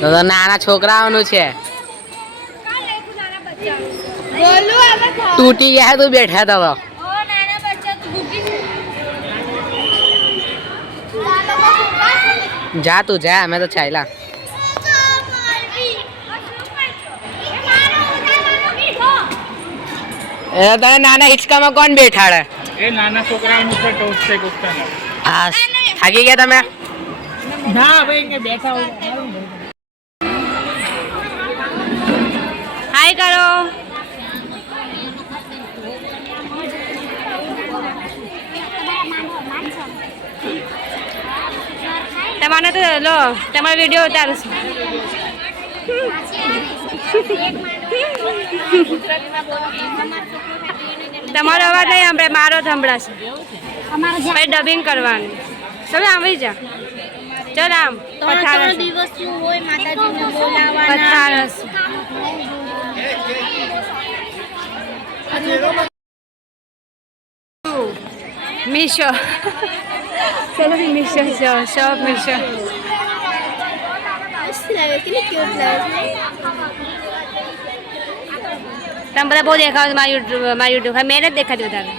તો નાના છોકરાઓનું છે. તૂટી ગયા તું બેઠા તો જા તું જા અમે તો ચાલ્યા. તને નાના હિંચકામાં કોણ બેઠાડે? એ નાના છોકરાઓનું છે ટોસ્ટ છે. હા થાકી ગયા તમે? ના ભાઈ બેઠા હોય. હાય કરો. તમારે તો લો તમારો વિડીયો ઉતારું છું. તમારો અવાજ નહીં સાંભળે, મારો જ સંભળાશે. પછી ડબિંગ કરવાનું. તમે આવી જા. ચાલ આમ પથારસ મીશો ચલો મીશો શોપ મીશો. તમે બધા બહુ દેખાવ મારા યુટ્યુબ મેં જ દેખાતી વધારે.